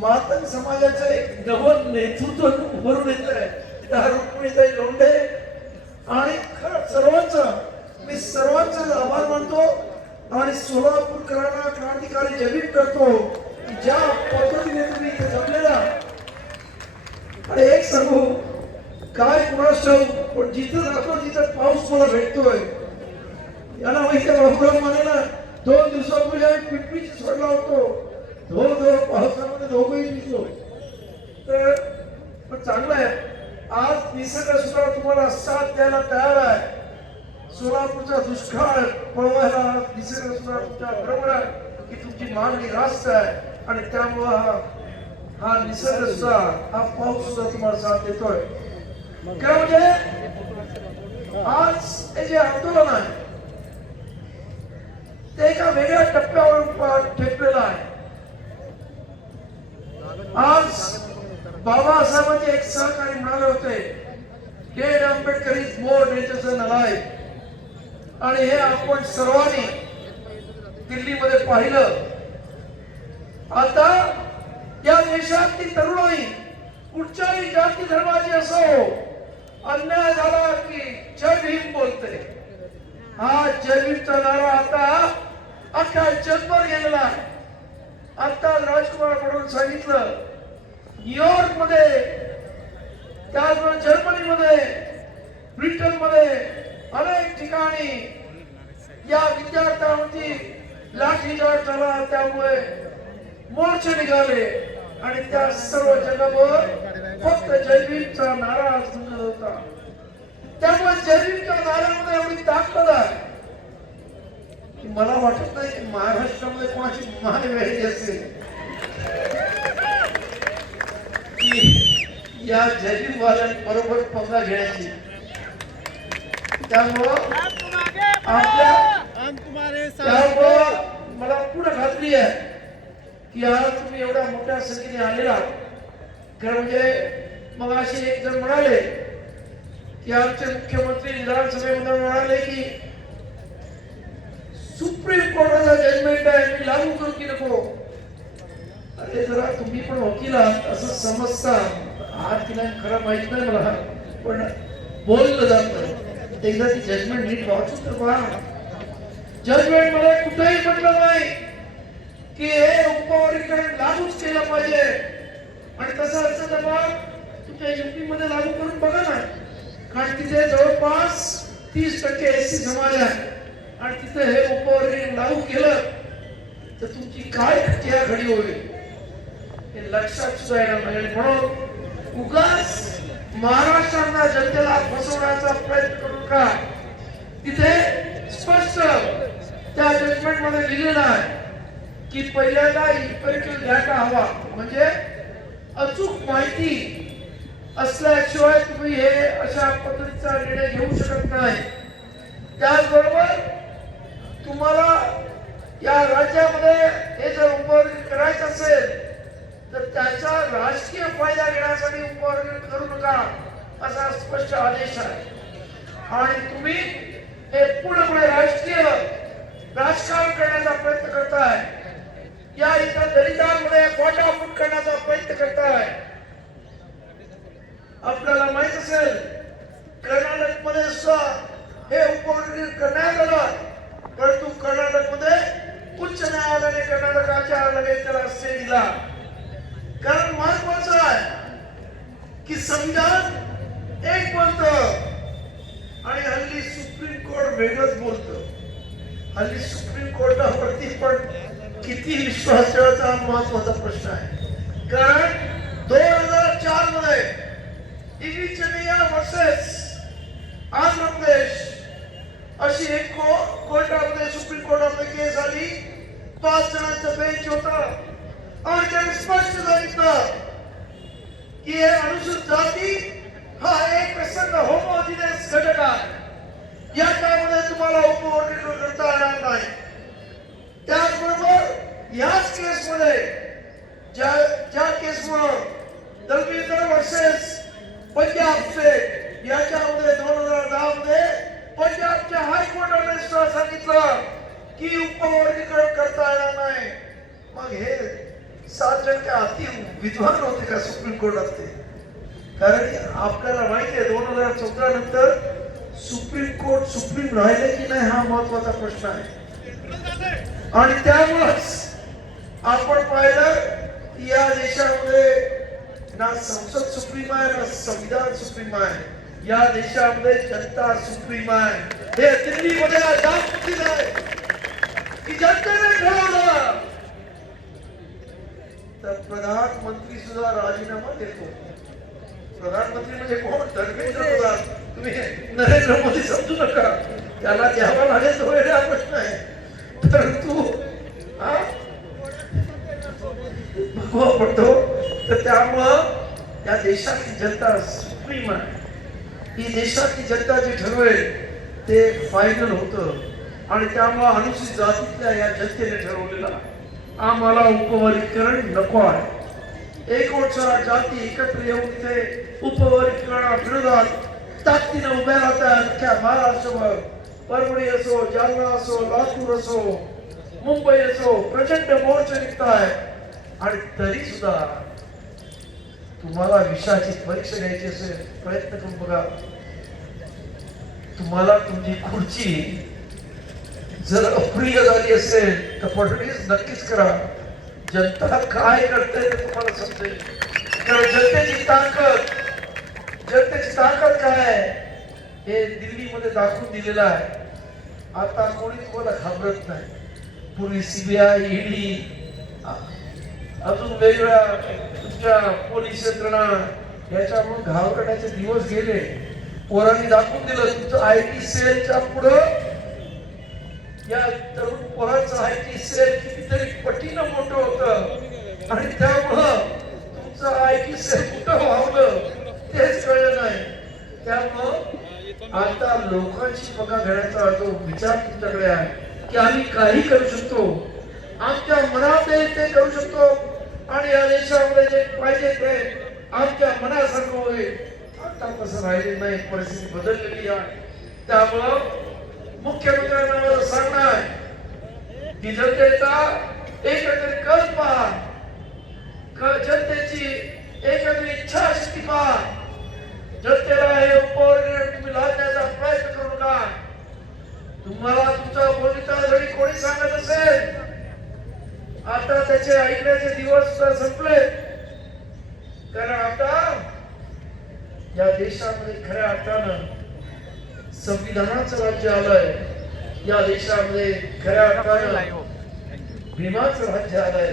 मातंग समाजाचं एक नवं नेतृत्व उभरून येत आहे. त्या रुक्मिणीताई लोंढे आणि खरं मी सर्वांचा आभार मानतो आणि सोलापूरकरांना क्रांतिकारी जयभीम करतो. ज्या पद्धतीने तुम्ही इथे जमलेला आणि एक सांगू काय कुणास ठाऊक पण जिथं जातो तिथं पाऊस मला भेटतोय. याला माहिती बाबूराव मानेला 2 दिवसापूर्वी आम्ही पिंपरीची सोडला होतो. धो पावसामध्ये दोघंही भिजलो. तर पण चांगलं आहे. आज निसर्ग सुद्धा तुम्हाला साथ द्यायला तयार आहे. सोलापूरचा दुष्काळ पळवायला निसर्ग सुद्धा तुमच्या बरोबर आहे की तुमची मागणी रास्त आहे आणि त्यामुळं हा निसर्ग सुद्धा हा पाऊस सुद्धा तुम्हाला साथ देतोय. काय म्हणजे आज हे जे आंदोलन आहे ते एका वेगळ्या टप्प्यावर ठेपलेलं आहे. आज बाबासाहेबांचे एक सहकारी म्हणाले होते dead Ambedkar is more dangerous than alive आणि हे आपण सर्वांनी दिल्लीमध्ये पाहिलं. आता या देशातली तरुणाई कुठच्याही जाती धर्माची असो अन्याय झाला की जय भीम बोलते. हा जय भीमचा नारा आता अख्ख्या जगभर गेलेला आहे. आता राजकुमार म्हणून सांगितलं न्यूयॉर्क मध्ये त्याचबरोबर जर्मनीमध्ये ब्रिटनमध्ये अनेक ठिकाणी या विद्यार्थ्यांवरती लाठीचार्ज झाला. त्यामुळे मोर्चे निघाले आणि त्या सर्व जगावर फक्त जय भीमचा नारा गुंजत होता. त्यामुळे जय भीमच्या नाऱ्यामध्ये एवढी ताकद आहे की मला वाटत नाही की महाराष्ट्रामध्ये कोणाची मान वेळी असेल की या जय भीम वाल्यांबरोबर पंगा घेण्याची. त्यामुळं मला पूर्ण खात्री आहे की आज तुम्ही एवढ्या मोठ्या संख्येने आलेला. खरं म्हणजे मग असे एक जण म्हणाले की आमचे मुख्यमंत्री विधानसभेमध्ये म्हणाले की सुप्रीम कोर्टाचा जजमेंट आहे मी लागू करू की नको. अरे जरा तुम्ही पण वकील आहात असं समजता आहात की नाही खरं माहित नाही मला पण बोललं जातं एकदा ती जजमेंट नीट वाचून तर पहा. जजमेंट मध्ये कुठेही म्हटलं नाही की हे उपवर्गीकरण लागूच केलं पाहिजे आणि तसं असं तर मग तुमच्या युपी मध्ये लागू करून बघा ना. कारण तिथे जवळपास 30% एससी समाज आहे आणि तिथे हे उपवर्गीकरण लागू केलं तर तुमची काय घडी होईल हे लक्षात सुद्धा येणार नाही. म्हणून उगाच महाराष्ट्राला जनतेला फसवण्याचा प्रयत्न करू नका. तिथे स्पष्ट त्या जजमेंट मध्ये लिहिलेलं आहे की पहिल्यांदा इम्पेरिकल डाटा हवा म्हणजे अचूक माहिती असल्याशिवाय तुम्ही हे अशा पद्धतीचा निर्णय घेऊ शकत नाही. त्याचबरोबर तुम्हाला या राज्यामध्ये हे जर उपवर्गीकरण करायचं असेल तर त्याचा राजकीय फायदा घेण्यासाठी उपवर्गीकरण करू नका असा स्पष्ट आदेश आहे. आणि तुम्ही हे पुढे राजकीय राजकारण करण्याचा प्रयत्न करताय. या इतर दलितांमध्ये फोटाफूट करण्याचा प्रयत्न करताय. आपल्याला माहित असेल कर्नाटक मध्ये सुद्धा हे उपवर्गीकरण करण्यात आलं परंतु कर्नाटक मध्ये उच्च न्यायालयाने कर्नाटकाच्या लगेच त्याला स्टे दिला. कारण महत्वाचं आहे की संविधान एक बोलतं आणि हल्ली सुप्रीम कोर्ट वेगळंच बोलतं. हल्ली सुप्रीम कोर्टावरती पण किती विश्वास ठेवायचा महत्वाचा प्रश्न आहे. कारण 2004 मध्ये इविचनिया वर्सेस आंध्र प्रदेश अशी एक कोर्टामध्ये सुप्रीम कोर्टामध्ये केस आली. 5 जणांचा बेंच होता आणि त्यांनी स्पष्ट सांगितलं की हे अनुसूचित जाती हा एक प्रसंग होमोजिनियस घटक आहे. याच्यामध्ये तुम्हाला उपवर्गीकरण करता येणार नाही. त्याचबरोबर याच केसमध्ये ज्या केसमुळे दलवीकर वर्सेस पंजाब स्टेट याच्यामध्ये 2010 मध्ये पंजाबच्या हायकोर्टाने सांगितलं की उपवर्गीकरण करता येणार नाही. मग हे 7 जण काय अति विद्वान होते का सुप्रीम कोर्टात ते? कारण आपल्याला माहिती आहे 2014 नंतर सुप्रीम कोर्ट सुप्रीम राहिले की नाही हा महत्वाचा प्रश्न आहे. आणि त्यामुळेच आपण पाहिलं की या देशामध्ये ना संसद सुप्रीम आहे ना संविधान सुप्रीम आहे. या देशामध्ये जनता सुप्रीम आहे. हे दिल्लीमध्ये जागृतीच आहे की जनतेने ठरवलं तर प्रधानमंत्री सुद्धा राजीनामा देतो. प्रधानमंत्री म्हणजे कोण? धर्मेंद्र प्रधान. तुम्ही नरेंद्र मोदी समजू नका, त्याला द्यावा लागेल तो वेगळा प्रश्न आहे. परंतु भगवा पडतो. तर त्यामुळं या देशाची जनता सुप्रीम आहे. ही देशाची जनता जे ठरवेल ते फायनल होतं. आणि त्यामुळं अनुसूचित जातीतल्या या जनतेने ठरवलेला आम्हाला उपवर्गीकरण नको आहे. एक ओळचा जाती एकत्र येऊन इथे उपवर्गीकरणाविरोधात ताकदीने उभ्या राहतात. अख्ख्या महाराष्ट्रभर परभणी असो, जालना असो, लातूर असो, मुंबई असो प्रचंड मोर्चे निघतायत. आणि तरी सुद्धा तुम्हाला विषयाची परीक्षा घ्यायची असेल प्रयत्न करून बघा. तुम्हाला तुमची खुर्ची जर अप्रिय झाली असेल तर फडणवीस नक्कीच करा. जनता काय करते ते तुम्हाला समजेल. कारण जनतेची ताकद काय आहे हे दिल्लीमध्ये दाखवून दिलेलं आहे. आता कोणी तुम्हाला घाबरत नाही. पूर्वी सीबीआय, ईडी, अजून वेगवेगळ्या तुमच्या पोलीस यंत्रणा याच्यामुळे घाबरण्याचे दिवस गेले. पोरांनी दाखवून दिलं तुमचं आयटी सेलच्या पुढं या तरुण पोरांचं आयटी सेल कितीतरी पटीनं मोठं होतं. आणि त्यामुळं तुमचं आयटी सेल कुठं व्हावलं तेच कळलं नाही. त्यामुळं आता लोकांची बघा घेण्याचा जो विचार तुमच्याकडे आहे की आम्ही काही करू शकतो, आमच्या मनात येईल ते करू शकतो आणि या देशामध्ये जे पाहिजे ते आमच्या मनासारखं होईल. आता तसं राहिले नाही. परिस्थिती बदललेली आहे. त्यामुळं मुख्यमंत्र्यांना मला सांगणं आहे की जनतेचा एकत्रित कल पहा, जनतेची एकत्रित इच्छाशक्ती पहा. जनतेला हे उपवर्गीकरण तुम्ही लादण्याचा प्रयत्न करू नका. तुम्हाला तुमचा बोलता जरी कोणी सांगत असेल आता त्याचे ऐकण्याचे दिवस सुद्धा संपले. कारण आता या देशामध्ये खऱ्या अर्थानं संविधानाचं राज्य आलंय. या देशामध्ये खऱ्या अर्थानं भीमाचं राज्य आलंय.